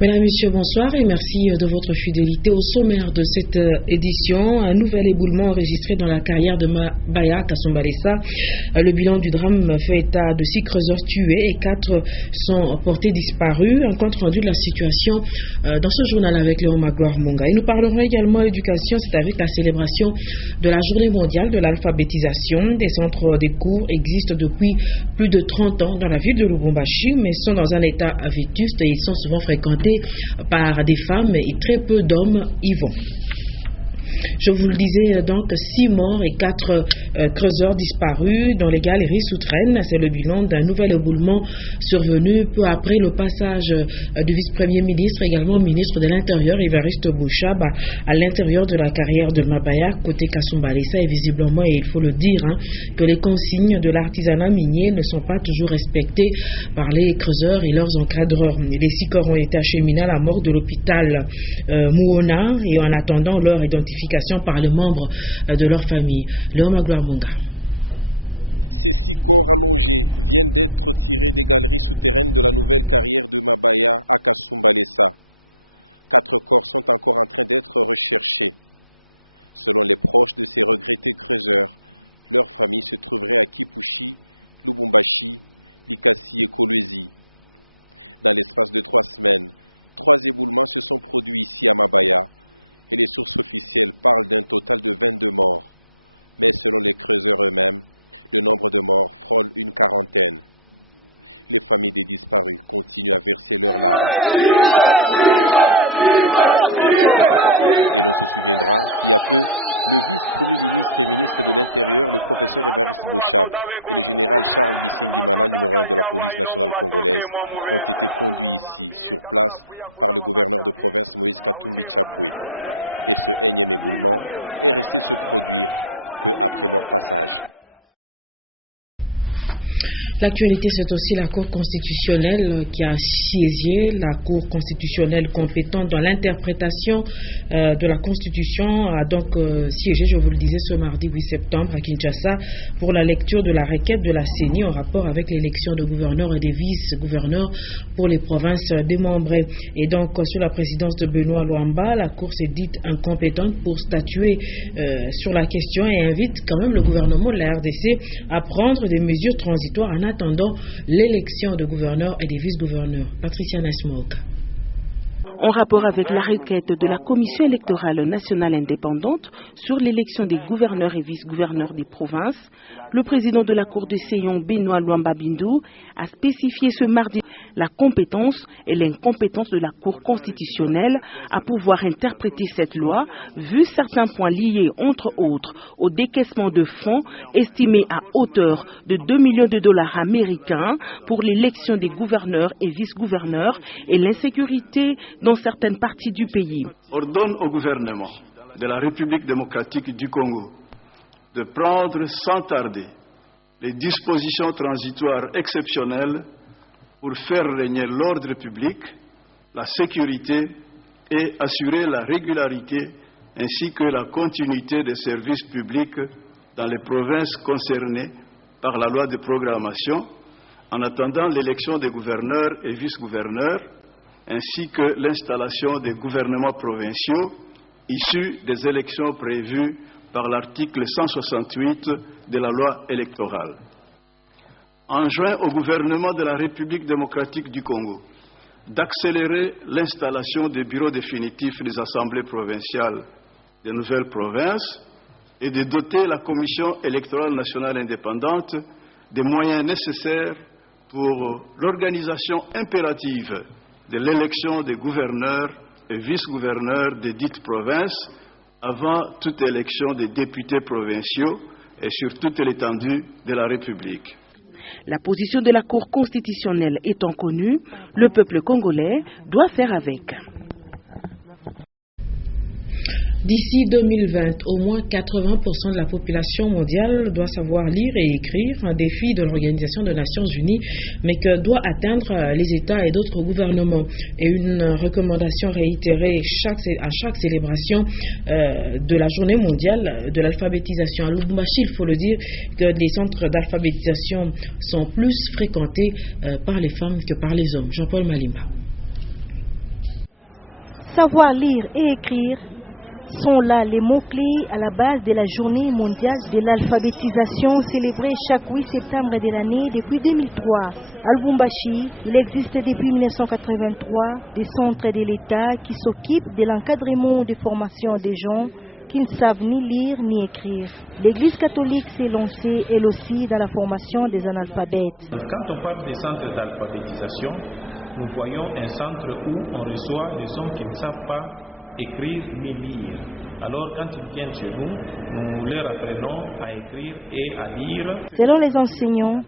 Mesdames, Messieurs, bonsoir et merci de votre fidélité. Au sommaire de cette édition, un nouvel éboulement enregistré dans la carrière de Mabaya Kasumbalesa. Le bilan du drame fait état de 6 creuseurs tués et 4 sont portés disparus. Un compte rendu de la situation dans ce journal avec Léon Magloire Monga. Et nous parlerons également éducation, c'est avec la célébration de la journée mondiale de l'alphabétisation. Des centres des cours existent depuis plus de 30 ans dans la ville de Lubumbashi, mais sont dans un état vétuste et ils sont souvent fréquentés par des femmes et très peu d'hommes y vont. Je vous le disais donc, 6 morts et 4 creuseurs disparus dans les galeries souterraines. C'est le bilan d'un nouvel éboulement survenu peu après le passage du vice-premier ministre, également ministre de l'Intérieur, Évariste Bouchab, à l'intérieur de la carrière de Mabaya, côté Kasumbalesa. Et visiblement, et il faut le dire, que les consignes de l'artisanat minier ne sont pas toujours respectées par les creuseurs et leurs encadreurs. Les 6 corps ont été acheminés à la morgue de l'hôpital Mouona et en attendant leur identification par les membres de leur famille. Léon Magloire Monga. L'actualité, c'est aussi la Cour constitutionnelle qui a siégé. La Cour constitutionnelle compétente dans l'interprétation de la Constitution a donc siégé, je vous le disais, ce mardi 8 septembre à Kinshasa pour la lecture de la requête de la CENI en rapport avec l'élection de gouverneurs et des vice-gouverneurs pour les provinces démembrées. Et donc, sous la présidence de Benoît Luamba, la Cour s'est dite incompétente pour statuer sur la question et invite quand même le gouvernement de la RDC à prendre des mesures transitoires en attendant l'élection de gouverneurs et des vice-gouverneurs. Patricia Nesmoka. En rapport avec la requête de la Commission électorale nationale indépendante sur l'élection des gouverneurs et vice-gouverneurs des provinces, le président de la Cour de Séyon, Benoît Luamba Bindu, a spécifié ce mardi la compétence et l'incompétence de la Cour constitutionnelle à pouvoir interpréter cette loi, vu certains points liés, entre autres, au décaissement de fonds estimés à hauteur de 2 millions de dollars américains pour l'élection des gouverneurs et vice-gouverneurs et l'insécurité dans certaines parties du pays. Ordonne au gouvernement de la République démocratique du Congo de prendre sans tarder les dispositions transitoires exceptionnelles pour faire régner l'ordre public, la sécurité et assurer la régularité ainsi que la continuité des services publics dans les provinces concernées par la loi de programmation en attendant l'élection des gouverneurs et vice-gouverneurs ainsi que l'installation des gouvernements provinciaux issus des élections prévues par l'article 168 de la loi électorale. Enjoint au gouvernement de la République démocratique du Congo d'accélérer l'installation des bureaux définitifs des assemblées provinciales des nouvelles provinces et de doter la Commission électorale nationale indépendante des moyens nécessaires pour l'organisation impérative de l'élection des gouverneurs et vice-gouverneurs des dites provinces avant toute élection des députés provinciaux et sur toute l'étendue de la République. La position de la Cour constitutionnelle étant connue, le peuple congolais doit faire avec. D'ici 2020, au moins 80% de la population mondiale doit savoir lire et écrire, un défi de l'Organisation des Nations Unies, mais que doit atteindre les États et d'autres gouvernements. Et une recommandation réitérée à chaque célébration de la journée mondiale de l'alphabétisation. À Lubumbashi, il faut le dire, que les centres d'alphabétisation sont plus fréquentés par les femmes que par les hommes. Jean-Paul Malimba. Savoir lire et écrire sont là les mots-clés à la base de la journée mondiale de l'alphabétisation célébrée chaque 8 septembre de l'année depuis 2003. À Lubumbashi, il existe depuis 1983 des centres de l'État qui s'occupent de l'encadrement des formations des gens qui ne savent ni lire ni écrire. L'Église catholique s'est lancée elle aussi dans la formation des analphabètes. Quand on parle des centres d'alphabétisation, nous voyons un centre où on reçoit des gens qui ne savent pas écrire ni lire. Alors quand ils viennent chez nous, nous leur apprenons à écrire et à lire. Selon les enseignants,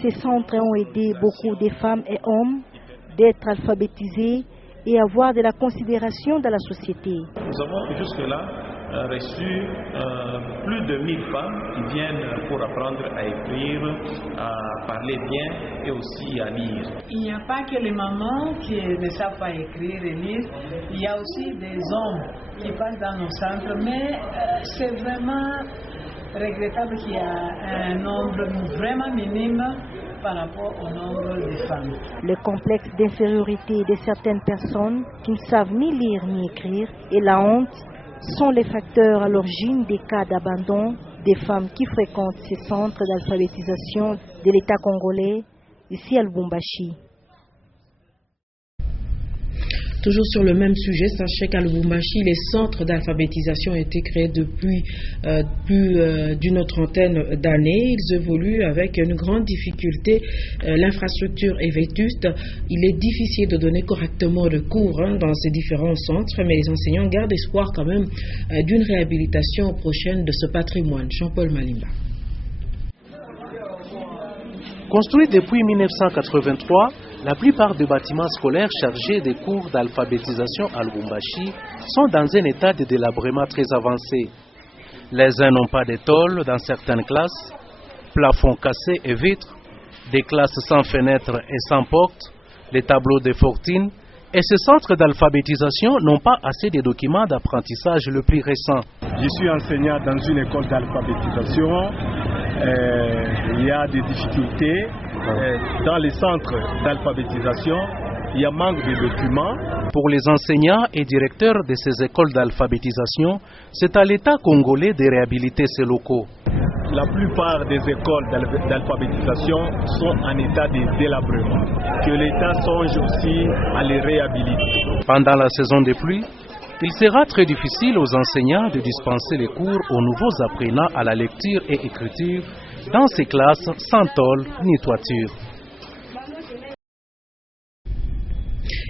ces centres ont aidé beaucoup de femmes et hommes d'être alphabétisés et avoir de la considération dans la société. Nous avons jusque-là reçu plus de 1000 femmes qui viennent pour apprendre à écrire, à parler bien et aussi à lire. Il n'y a pas que les mamans qui ne savent pas écrire et lire, il y a aussi des hommes qui passent dans nos centres, mais c'est vraiment regrettable qu'il y a un nombre vraiment minime par rapport au nombre de femmes. Le complexe d'infériorité de certaines personnes qui ne savent ni lire ni écrire et la honte sont les facteurs à l'origine des cas d'abandon des femmes qui fréquentent ces centres d'alphabétisation de l'État congolais, ici à Lubumbashi. Toujours sur le même sujet, sachez qu'à Lubumbashi, les centres d'alphabétisation ont été créés depuis plus d'une trentaine d'années. Ils évoluent avec une grande difficulté. L'infrastructure est vétuste. Il est difficile de donner correctement le cours dans ces différents centres, mais les enseignants gardent espoir quand même d'une réhabilitation prochaine de ce patrimoine. Jean-Paul Malimba. Construit depuis 1983, la plupart des bâtiments scolaires chargés des cours d'alphabétisation à Lubumbashi sont dans un état de délabrement très avancé. Les uns n'ont pas de tôle dans certaines classes, plafonds cassés et vitres, des classes sans fenêtres et sans portes, les tableaux de fortune, et ces centres d'alphabétisation n'ont pas assez de documents d'apprentissage le plus récents. Je suis enseignant dans une école d'alphabétisation. Il y a des difficultés. Dans les centres d'alphabétisation, il y a manque de documents. Pour les enseignants et directeurs de ces écoles d'alphabétisation, c'est à l'État congolais de réhabiliter ces locaux. La plupart des écoles d'alphabétisation sont en état de délabrement. Que l'État songe aussi à les réhabiliter. Pendant la saison des pluies, il sera très difficile aux enseignants de dispenser les cours aux nouveaux apprenants à la lecture et écriture dans ces classes sans tôle ni toiture.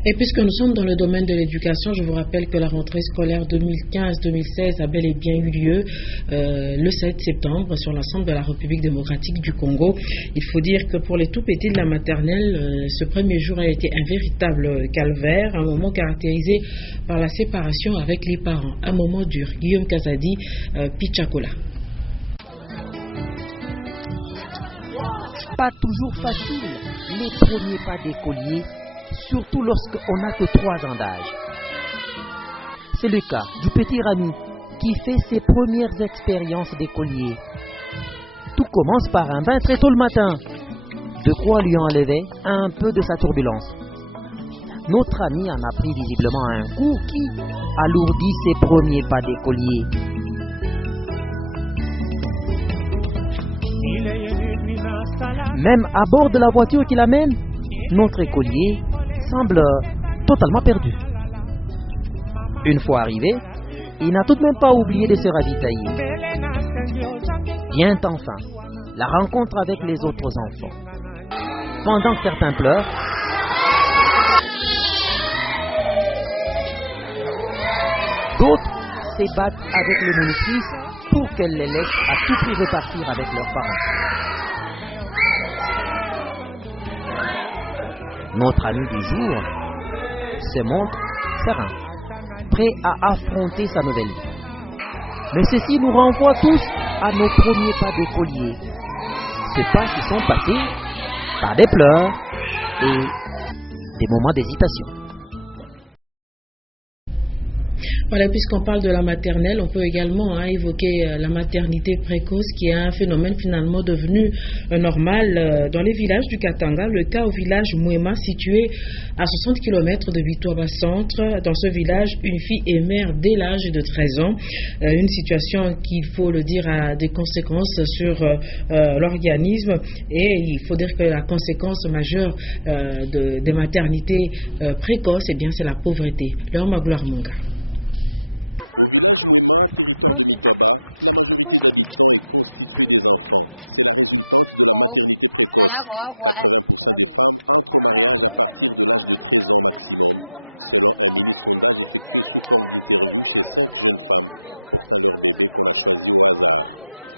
Et puisque nous sommes dans le domaine de l'éducation, je vous rappelle que la rentrée scolaire 2015-2016 a bel et bien eu lieu le 7 septembre sur l'ensemble de la République démocratique du Congo. Il faut dire que pour les tout petits de la maternelle, ce premier jour a été un véritable calvaire, un moment caractérisé par la séparation avec les parents. Un moment dur. Guillaume Kazadi, Pichakola. Pas toujours facile, les premiers pas d'écolier, surtout lorsqu'on n'a que 3 ans d'âge. C'est le cas du petit Rami qui fait ses premières expériences d'écolier. Tout commence par un bain très tôt le matin, de quoi lui enlever un peu de sa turbulence. Notre ami en a pris visiblement un coup qui alourdit ses premiers pas d'écolier. Même à bord de la voiture qui l'amène, notre écolier semble totalement perdu. Une fois arrivé, il n'a tout de même pas oublié de se ravitailler. Vient enfin la rencontre avec les autres enfants. Pendant que certains pleurent, d'autres se battent avec les monitrices pour qu'elles les laissent à tout prix repartir avec leurs parents. Notre ami du jour se montre serein, prêt à affronter sa nouvelle vie. Mais ceci nous renvoie tous à nos premiers pas d'écolier. Ces pas qui sont passés par des pleurs et des moments d'hésitation. Voilà, puisqu'on parle de la maternelle, on peut également évoquer la maternité précoce qui est un phénomène finalement devenu normal dans les villages du Katanga. Le cas au village Mouema, situé à 60 km de Bitoaba-Centre. Dans ce village, une fille est mère dès l'âge de 13 ans. Une situation qui, il faut le dire, a des conséquences sur l'organisme. Et il faut dire que la conséquence majeure des maternités précoces, eh bien, c'est la pauvreté. Leur Magloire Monga. Okay.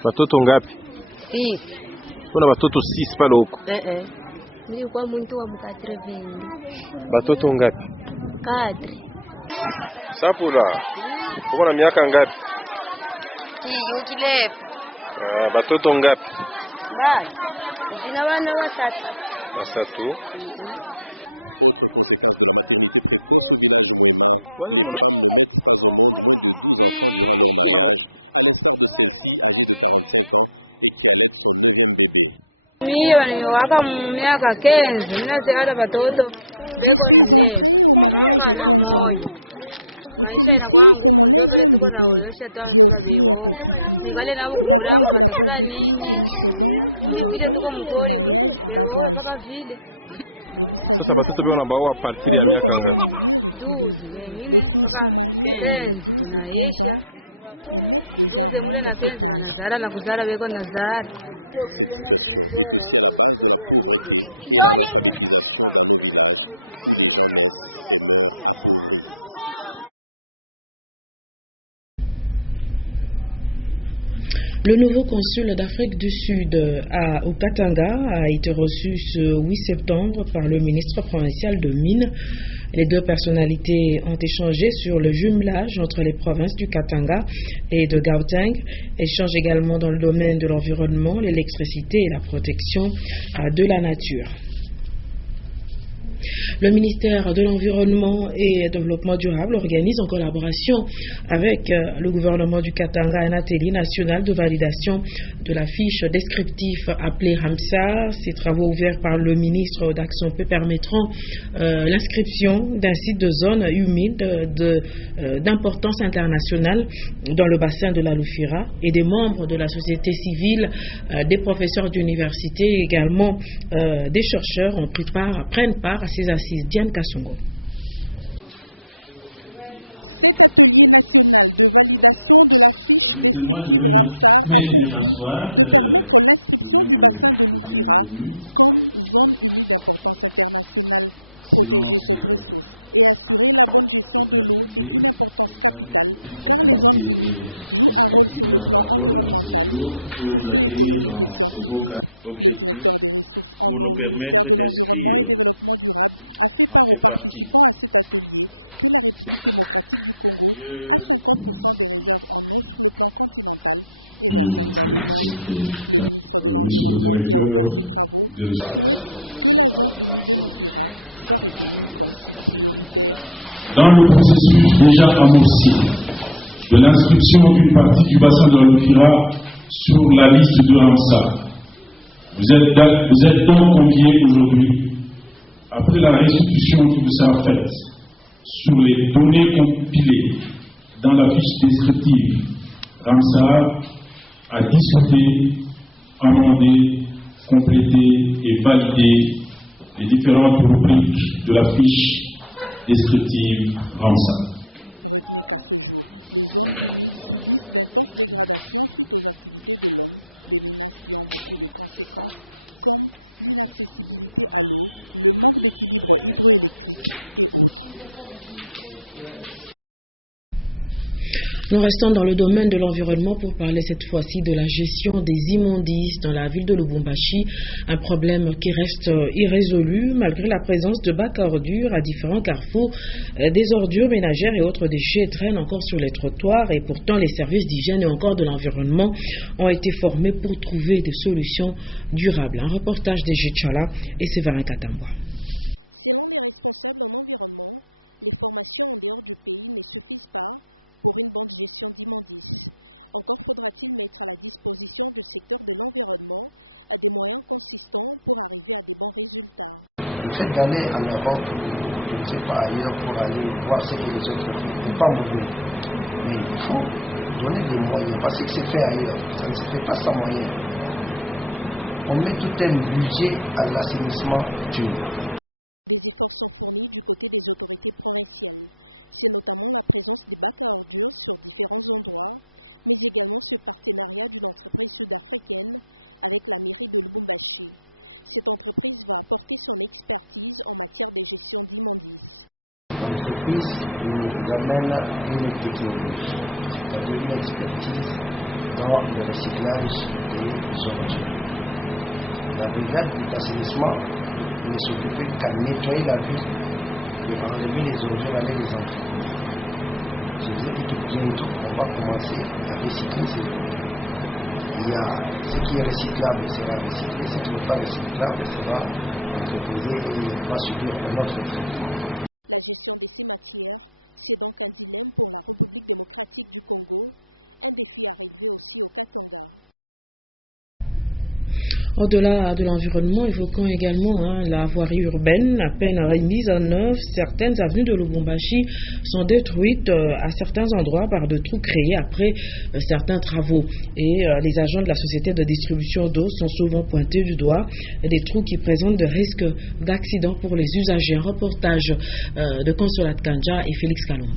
Watoto ngapi? 6. Kuna watoto 6 pale huko. Nilikuwa muntu wa mukatre vingi. Watoto ngapi? 4. Sapula. Uko na miaka ngapi? Yukilepo. Watoto ngapi? Bali. Jina wana watatu. Watatu. Kwani kuna mimi waniwaka miaka 15 ninazikata watoto beko nne manga na moyo maisha inakuwa nguvu ndio pale tuko na olesha tansiba bewo nikale nabo kumulanga batakula nini ili vile tuko mkori bewo mpaka vile sasa watoto beo nambao partir ya miaka ngapi 12 wengine mpaka 10 tunaisha 12 mule na 10 wanazara na kuzara beko na zara Le nouveau consul d'Afrique du Sud au Katanga a été reçu ce 8 septembre par le ministre provincial de Mines. Les deux personnalités ont échangé sur le jumelage entre les provinces du Katanga et de Gauteng, échange également dans le domaine de l'environnement, l'électricité et la protection de la nature. Le ministère de l'Environnement et Développement durable organise en collaboration avec le gouvernement du Katanga un atelier national de validation de la fiche descriptive appelée Ramsar. Ces travaux ouverts par le ministre d'Action Paix permettront l'inscription d'un site de zone humide d'importance internationale dans le bassin de la Loufira et des membres de la société civile, des professeurs d'université et également des chercheurs prennent part à ces assises. Diane Kassongo. Moi, je vais m'asseoir. Je bienvenue. Silence totalité. La parole en ce jour pour l'accueillir dans ce beau objectif pour nous permettre d'inscrire en fait partie. Monsieur le directeur de dans le processus déjà amorcé de l'inscription d'une partie du bassin de la Loufira sur la liste de Ramsar, vous êtes donc conviés aujourd'hui, après la restitution qui vous sera faite sur les données compilées dans la fiche descriptive Ramsar, à discuter, amender, compléter et valider les différentes rubriques de la fiche descriptive Ramsar. Nous restons dans le domaine de l'environnement pour parler cette fois-ci de la gestion des immondices dans la ville de Lubumbashi, un problème qui reste irrésolu malgré la présence de bacs à ordures à différents carrefours. Des ordures ménagères et autres déchets traînent encore sur les trottoirs et pourtant les services d'hygiène et encore de l'environnement ont été formés pour trouver des solutions durables. Un reportage des Géchala et Séverin Katamba. fait d'aller en Europe, je ne sais pas ailleurs, pour aller voir ce que les autres font, n'est pas mauvais. Mais il faut donner des moyens, parce que c'est fait ailleurs, ça ne se fait pas sans moyens. On met tout un budget à l'assainissement du. L'entreprise nous amène une technologie, c'est-à-dire une expertise dans le recyclage des ordures. La brigade d'assainissement ne s'occupait qu'à nettoyer la ville et enlever les ordures, aller les entreprises. Je disais que bientôt on va commencer à recycler ces ordures. Il y a ce qui est recyclable sera recyclé, ce qui n'est pas recyclable sera entreposé et va subir un autre traitement. Au-delà de l'environnement, évoquons également la voirie urbaine. À peine remise en œuvre, certaines avenues de Lubumbashi sont détruites à certains endroits par de trous créés après certains travaux. Et les agents de la société de distribution d'eau sont souvent pointés du doigt. Des trous qui présentent de risques d'accident pour les usagers. Un reportage de Consolate Kanja et Félix Kalombo.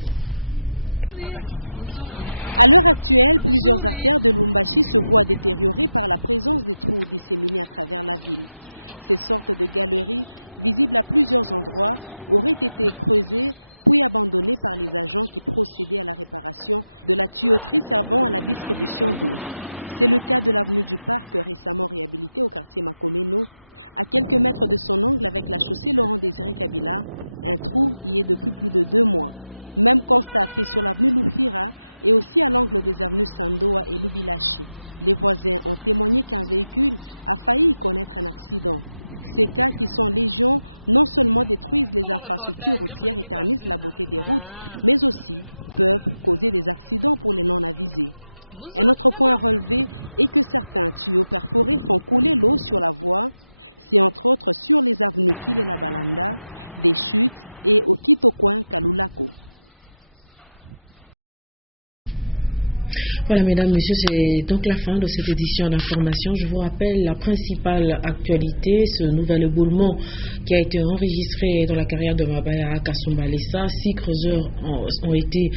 Voilà, mesdames, messieurs, c'est donc la fin de cette édition d'information. Je vous rappelle la principale actualité, ce nouvel éboulement qui a été enregistré dans la carrière de Mabaya à Kasumbalesa. 6 creuseurs ont été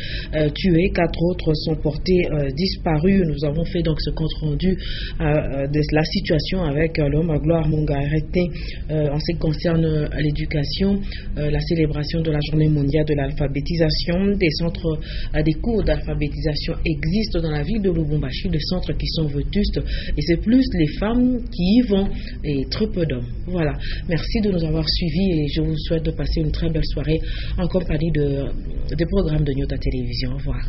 tués, 4 autres sont portés disparus. Nous avons fait donc ce compte rendu de la situation avec l'homme à gloire Monga arrêté en ce qui concerne l'éducation, la célébration de la journée mondiale de l'alphabétisation. Des centres, des cours d'alphabétisation existent dans la ville de Lubumbashi, des centres qui sont vétustes et c'est plus les femmes qui y vont et très peu d'hommes. Voilà, merci de nous avoir suivis et je vous souhaite de passer une très belle soirée en compagnie des programmes de Nyota Télévision. Au revoir.